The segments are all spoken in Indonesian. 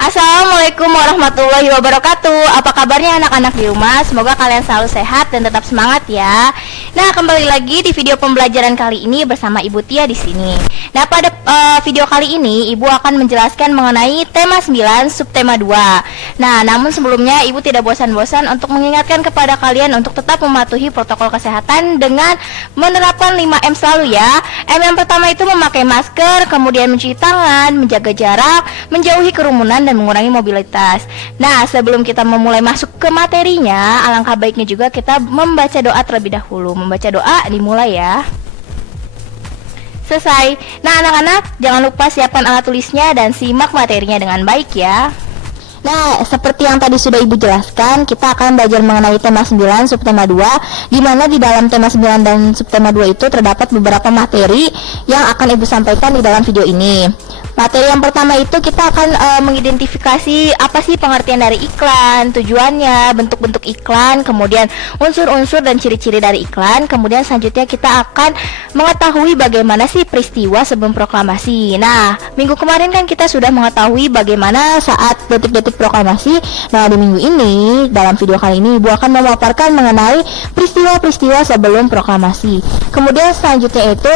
Assalamualaikum warahmatullahi wabarakatuh. Apa kabarnya anak-anak di rumah? Semoga kalian selalu sehat dan tetap semangat ya. Nah, kembali lagi di video pembelajaran kali ini bersama Ibu Tia di sini. Nah, pada video kali ini Ibu akan menjelaskan mengenai tema 9 subtema 2. Nah, namun sebelumnya Ibu tidak bosan-bosan untuk mengingatkan kepada kalian untuk tetap mematuhi protokol kesehatan dengan menerapkan 5M selalu ya. M yang pertama itu memakai masker, kemudian mencuci tangan, menjaga jarak, menjauhi kerumunan dan mengurangi mobilitas. Nah, sebelum kita memulai masuk ke materinya, alangkah baiknya juga kita membaca doa terlebih dahulu. Membaca doa dimulai ya. Selesai. Nah, anak-anak jangan lupa siapkan alat tulisnya dan simak materinya dengan baik ya. Nah, seperti yang tadi sudah Ibu jelaskan, kita akan belajar mengenai tema 9 subtema 2, di mana di dalam tema 9 dan subtema 2 itu terdapat beberapa materi yang akan Ibu sampaikan di dalam video ini. Materi yang pertama itu kita akan mengidentifikasi apa sih pengertian dari iklan, tujuannya, bentuk-bentuk iklan, kemudian unsur-unsur dan ciri-ciri dari iklan. Kemudian selanjutnya kita akan mengetahui bagaimana sih peristiwa sebelum proklamasi. Nah, minggu kemarin kan kita sudah mengetahui bagaimana saat detik-detik proklamasi. Nah, di minggu ini, dalam video kali ini Ibu akan memaparkan mengenai peristiwa-peristiwa sebelum proklamasi. Kemudian selanjutnya itu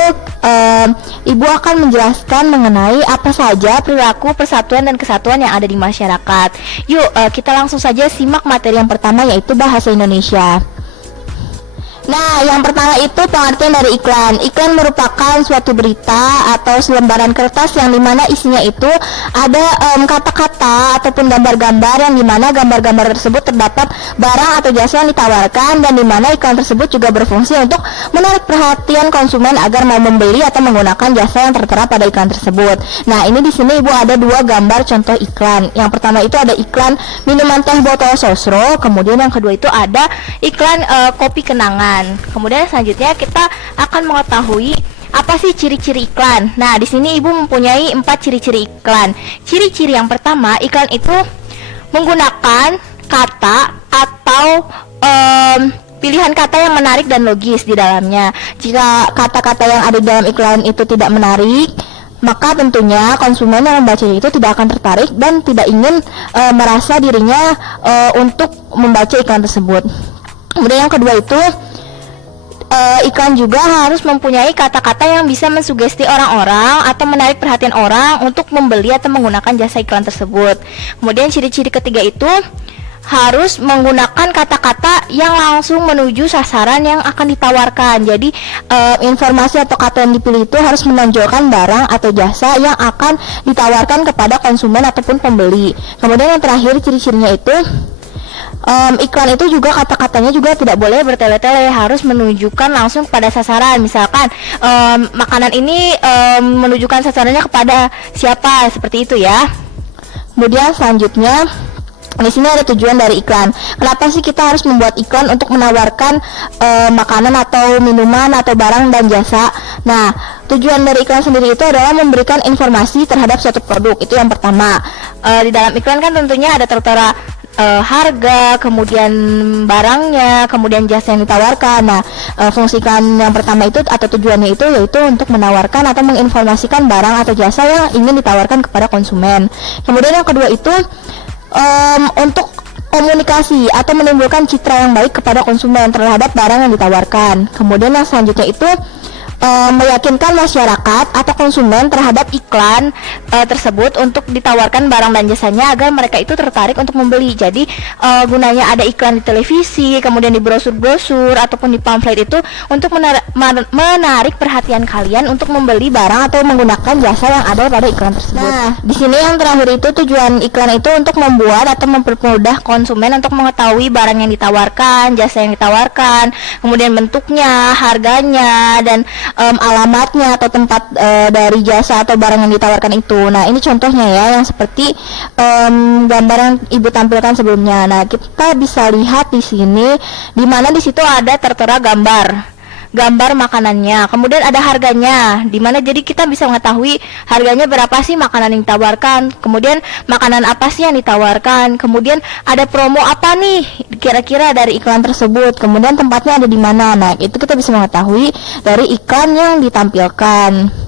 Ibu akan menjelaskan mengenai apa saja perilaku persatuan dan kesatuan yang ada di masyarakat. Yuk, kita langsung saja simak materi yang pertama, yaitu bahasa Indonesia. Nah, yang pertama itu pengertian dari iklan. Iklan merupakan suatu berita atau selembaran kertas yang dimana isinya itu ada kata-kata ataupun gambar-gambar, yang dimana gambar-gambar tersebut terdapat barang atau jasa yang ditawarkan, dan dimana iklan tersebut juga berfungsi untuk menarik perhatian konsumen agar mau membeli atau menggunakan jasa yang tertera pada iklan tersebut. Nah, ini di sini Ibu ada dua gambar contoh iklan. Yang pertama itu ada iklan minuman teh botol sosro, kemudian yang kedua itu ada iklan kopi kenangan. Kemudian selanjutnya kita akan mengetahui apa sih ciri-ciri iklan. Nah, di sini Ibu mempunyai 4 ciri-ciri iklan. Ciri-ciri yang pertama, iklan itu menggunakan kata atau pilihan kata yang menarik dan logis di dalamnya. Jika kata-kata yang ada di dalam iklan itu tidak menarik, maka tentunya konsumen yang membaca itu tidak akan tertarik dan tidak ingin merasa dirinya untuk membaca iklan tersebut. Kemudian yang kedua itu iklan juga harus mempunyai kata-kata yang bisa mensugesti orang-orang atau menarik perhatian orang untuk membeli atau menggunakan jasa iklan tersebut. Kemudian ciri-ciri ketiga itu harus menggunakan kata-kata yang langsung menuju sasaran yang akan ditawarkan. Jadi informasi atau kata yang dipilih itu harus menonjolkan barang atau jasa yang akan ditawarkan kepada konsumen ataupun pembeli. Kemudian yang terakhir ciri-cirinya itu iklan itu juga kata-katanya juga tidak boleh bertele-tele, harus menunjukkan langsung pada sasaran. Misalkan makanan ini menunjukkan sasarannya kepada siapa, seperti itu ya. Kemudian selanjutnya di sini ada tujuan dari iklan. Kenapa sih kita harus membuat iklan untuk menawarkan makanan atau minuman atau barang dan jasa? Nah, tujuan dari iklan sendiri itu adalah memberikan informasi terhadap suatu produk. Itu yang pertama. Di dalam iklan kan tentunya ada tertera harga, kemudian barangnya, kemudian jasa yang ditawarkan. Nah, fungsi iklan yang pertama itu atau tujuannya itu yaitu untuk menawarkan atau menginformasikan barang atau jasa yang ingin ditawarkan kepada konsumen. Kemudian yang kedua itu untuk komunikasi atau menimbulkan citra yang baik kepada konsumen terhadap barang yang ditawarkan. Kemudian yang selanjutnya itu meyakinkan masyarakat atau konsumen terhadap iklan tersebut untuk ditawarkan barang dan jasanya agar mereka itu tertarik untuk membeli. Jadi gunanya ada iklan di televisi, kemudian di brosur-brosur ataupun di pamflet itu untuk menarik perhatian kalian untuk membeli barang atau menggunakan jasa yang ada pada iklan tersebut. Nah, di sini yang terakhir itu tujuan iklan itu untuk membuat atau mempermudah konsumen untuk mengetahui barang yang ditawarkan, jasa yang ditawarkan, kemudian bentuknya, harganya, dan alamatnya atau tempat dari jasa atau barang yang ditawarkan itu. Nah, ini contohnya ya, yang seperti gambar yang Ibu tampilkan sebelumnya. Nah, kita bisa lihat di sini, di mana di situ ada tertera gambar makanannya, kemudian ada harganya, dimana jadi kita bisa mengetahui harganya berapa sih makanan yang ditawarkan, kemudian makanan apa sih yang ditawarkan, kemudian ada promo apa nih kira-kira dari iklan tersebut, kemudian tempatnya ada di mana. Nah, itu kita bisa mengetahui dari iklan yang ditampilkan.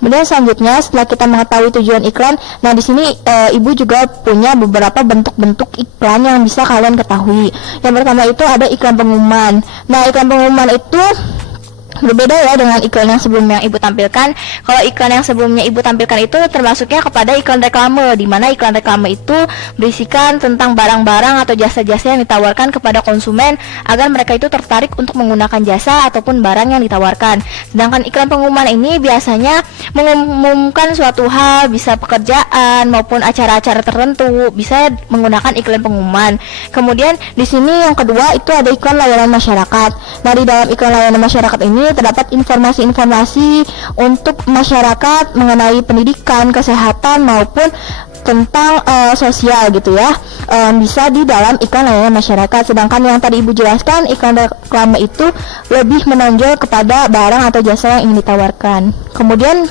Kemudian selanjutnya setelah kita mengetahui tujuan iklan, nah di sini ibu juga punya beberapa bentuk-bentuk iklan yang bisa kalian ketahui. Yang pertama itu ada iklan pengumuman. Nah iklan pengumuman itu berbeda ya dengan iklan yang sebelumnya ibu tampilkan. Kalau iklan yang sebelumnya ibu tampilkan itu termasuknya kepada iklan reklame, di mana iklan reklame itu berisikan tentang barang-barang atau jasa-jasa yang ditawarkan kepada konsumen agar mereka itu tertarik untuk menggunakan jasa ataupun barang yang ditawarkan. Sedangkan iklan pengumuman ini biasanya mengumumkan suatu hal, bisa pekerjaan maupun acara-acara tertentu, bisa menggunakan iklan pengumuman. Kemudian di sini yang kedua itu ada iklan layanan masyarakat. Nah di dalam iklan layanan masyarakat ini terdapat informasi-informasi untuk masyarakat mengenai pendidikan, kesehatan maupun tentang sosial gitu ya, bisa di dalam iklan layanan masyarakat. Sedangkan yang tadi ibu jelaskan iklan reklame itu lebih menonjol kepada barang atau jasa yang ingin ditawarkan. Kemudian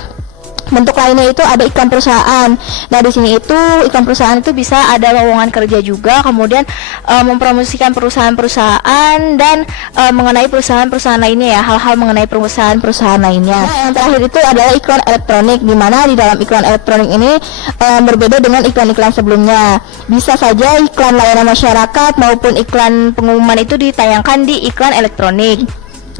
bentuk lainnya itu ada iklan perusahaan. Nah di sini itu iklan perusahaan itu bisa ada lowongan kerja juga, kemudian mempromosikan perusahaan-perusahaan dan mengenai perusahaan-perusahaan lainnya ya, hal-hal mengenai perusahaan-perusahaan lainnya. Nah yang terakhir itu adalah iklan elektronik, di mana di dalam iklan elektronik ini berbeda dengan iklan-iklan sebelumnya. Bisa saja iklan layanan masyarakat maupun iklan pengumuman itu ditayangkan di iklan elektronik.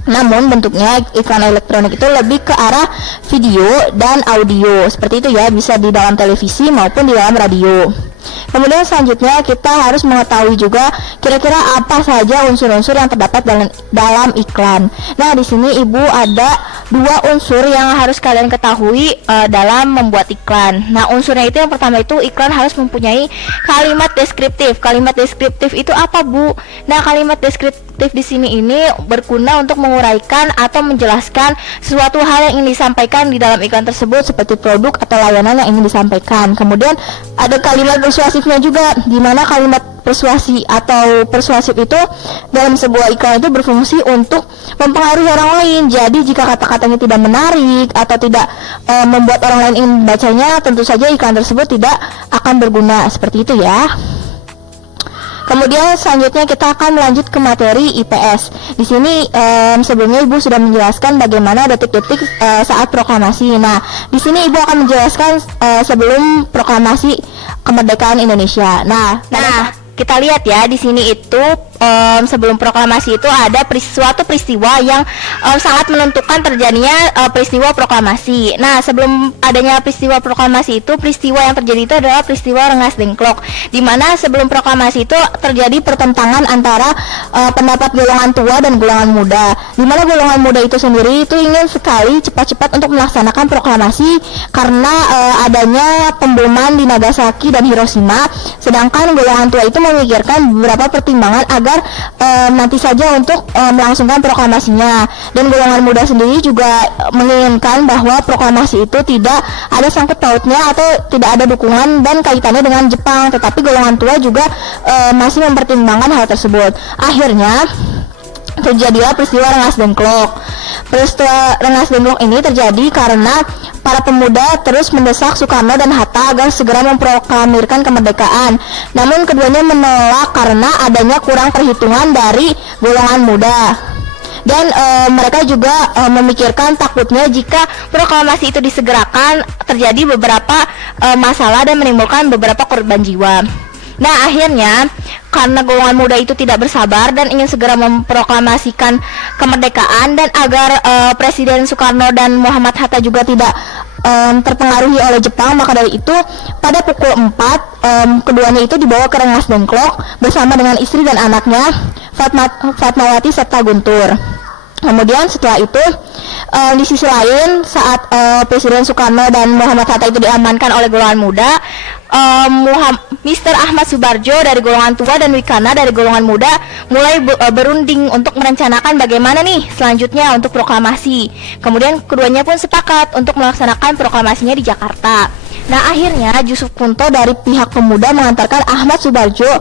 Namun bentuknya iklan elektronik itu lebih ke arah video dan audio, seperti itu ya, bisa di dalam televisi maupun di dalam radio. Kemudian selanjutnya kita harus mengetahui juga kira-kira apa saja unsur-unsur yang terdapat dalam iklan. Nah di sini ibu ada dua unsur yang harus kalian ketahui dalam membuat iklan. Nah unsurnya itu yang pertama itu iklan harus mempunyai kalimat deskriptif. Kalimat deskriptif itu apa bu? Nah kalimat deskriptif di sini ini berguna untuk menguraikan atau menjelaskan sesuatu hal yang ingin disampaikan di dalam iklan tersebut, seperti produk atau layanan yang ingin disampaikan. Kemudian ada kalimat persuasifnya juga, di mana kalimat persuasi atau persuasif itu dalam sebuah iklan itu berfungsi untuk mempengaruhi orang lain. Jadi jika kata-katanya tidak menarik atau tidak membuat orang lain ingin membacanya, tentu saja iklan tersebut tidak akan berguna, seperti itu ya. Kemudian selanjutnya kita akan melanjut ke materi IPS. Di sini sebelumnya ibu sudah menjelaskan bagaimana detik-detik saat proklamasi. Nah, di sini ibu akan menjelaskan sebelum proklamasi kemerdekaan Indonesia. Nah, kita lihat ya di sini itu sebelum proklamasi itu ada suatu peristiwa yang sangat menentukan terjadinya peristiwa proklamasi. Nah, sebelum adanya peristiwa proklamasi itu, peristiwa yang terjadi itu adalah peristiwa Rengas Dengklok, di mana sebelum proklamasi itu terjadi pertentangan antara pendapat golongan tua dan golongan muda, di mana golongan muda itu sendiri itu ingin sekali cepat-cepat untuk melaksanakan proklamasi karena adanya pemboman di Nagasaki dan Hiroshima, sedangkan golongan tua itu memikirkan beberapa pertimbangan agar nanti saja untuk melangsungkan proklamasinya. Dan golongan muda sendiri juga menginginkan bahwa proklamasi itu tidak ada sangkut pautnya atau tidak ada dukungan dan kaitannya dengan Jepang, tetapi golongan tua juga masih mempertimbangkan hal tersebut. Akhirnya terjadilah peristiwa Rengas Dengklok. Peristiwa Rengas Dengklok ini terjadi karena para pemuda terus mendesak Soekarno dan Hatta agar segera memproklamirkan kemerdekaan. Namun keduanya menolak karena adanya kurang perhitungan dari golongan muda. Dan mereka juga memikirkan takutnya jika proklamasi itu disegerakan terjadi beberapa masalah dan menimbulkan beberapa korban jiwa. Nah akhirnya karena golongan muda itu tidak bersabar dan ingin segera memproklamasikan kemerdekaan, dan agar Presiden Soekarno dan Muhammad Hatta juga tidak terpengaruhi oleh Jepang, maka dari itu pada pukul 4 keduanya itu dibawa ke Rengas Dengklok bersama dengan istri dan anaknya Fatmawati serta Guntur. Kemudian setelah itu di sisi lain saat Presiden Soekarno dan Muhammad Hatta itu diamankan oleh golongan muda, Mr. Ahmad Subarjo dari golongan tua dan Wikana dari golongan muda mulai berunding untuk merencanakan bagaimana nih selanjutnya untuk proklamasi. Kemudian keduanya pun sepakat untuk melaksanakan proklamasinya di Jakarta. Nah akhirnya Yusuf Kunto dari pihak pemuda mengantarkan Ahmad Subarjo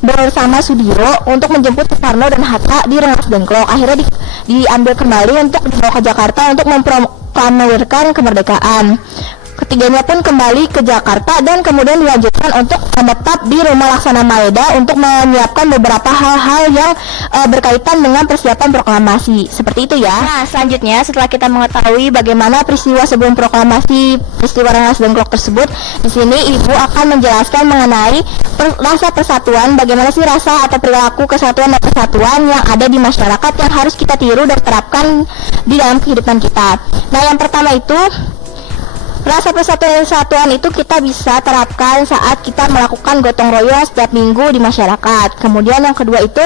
bersama Sudiro untuk menjemput Soekarno dan Hatta di Rengas Dengklok. Akhirnya diambil kembali untuk dibawa ke Jakarta untuk memproklamirkan kemerdekaan. Ketiganya pun kembali ke Jakarta dan kemudian dilanjutkan untuk menetap di rumah Laksana Maeda untuk menyiapkan beberapa hal-hal yang berkaitan dengan persiapan proklamasi. Seperti itu ya. Nah, selanjutnya setelah kita mengetahui bagaimana peristiwa sebelum proklamasi, peristiwa Rengas Dengklok tersebut, di sini Ibu akan menjelaskan mengenai rasa persatuan, bagaimana sih rasa atau perilaku kesatuan dan persatuan yang ada di masyarakat yang harus kita tiru dan terapkan di dalam kehidupan kita. Nah, yang pertama itu rasa persatuan dan kesatuan itu kita bisa terapkan saat kita melakukan gotong royong setiap minggu di masyarakat. Kemudian yang kedua itu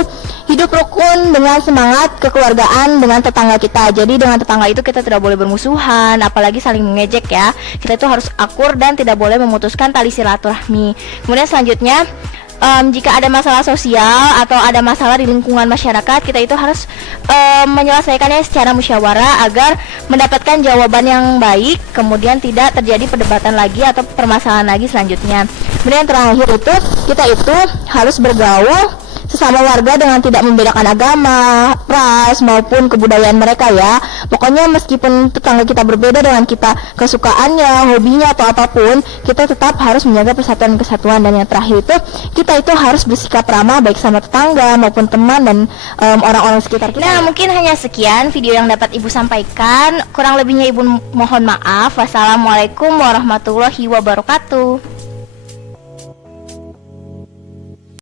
hidup rukun dengan semangat kekeluargaan dengan tetangga kita. Jadi dengan tetangga itu kita tidak boleh bermusuhan, apalagi saling mengejek ya. Kita itu harus akur dan tidak boleh memutuskan tali silaturahmi. Kemudian selanjutnya, jika ada masalah sosial atau ada masalah di lingkungan masyarakat, kita itu harus menyelesaikannya secara musyawarah agar mendapatkan jawaban yang baik, kemudian tidak terjadi perdebatan lagi atau permasalahan lagi selanjutnya. Kemudian yang terakhir itu, kita itu harus bergaul sesama warga dengan tidak membedakan agama, ras maupun kebudayaan mereka ya. Pokoknya meskipun tetangga kita berbeda dengan kita kesukaannya, hobinya atau apapun, kita tetap harus menjaga persatuan dan kesatuan. Dan yang terakhir itu, kita itu harus bersikap ramah baik sama tetangga maupun teman dan orang-orang sekitar kita. Nah, mungkin hanya sekian video yang dapat Ibu sampaikan. Kurang lebihnya Ibu mohon maaf. Wassalamualaikum warahmatullahi wabarakatuh.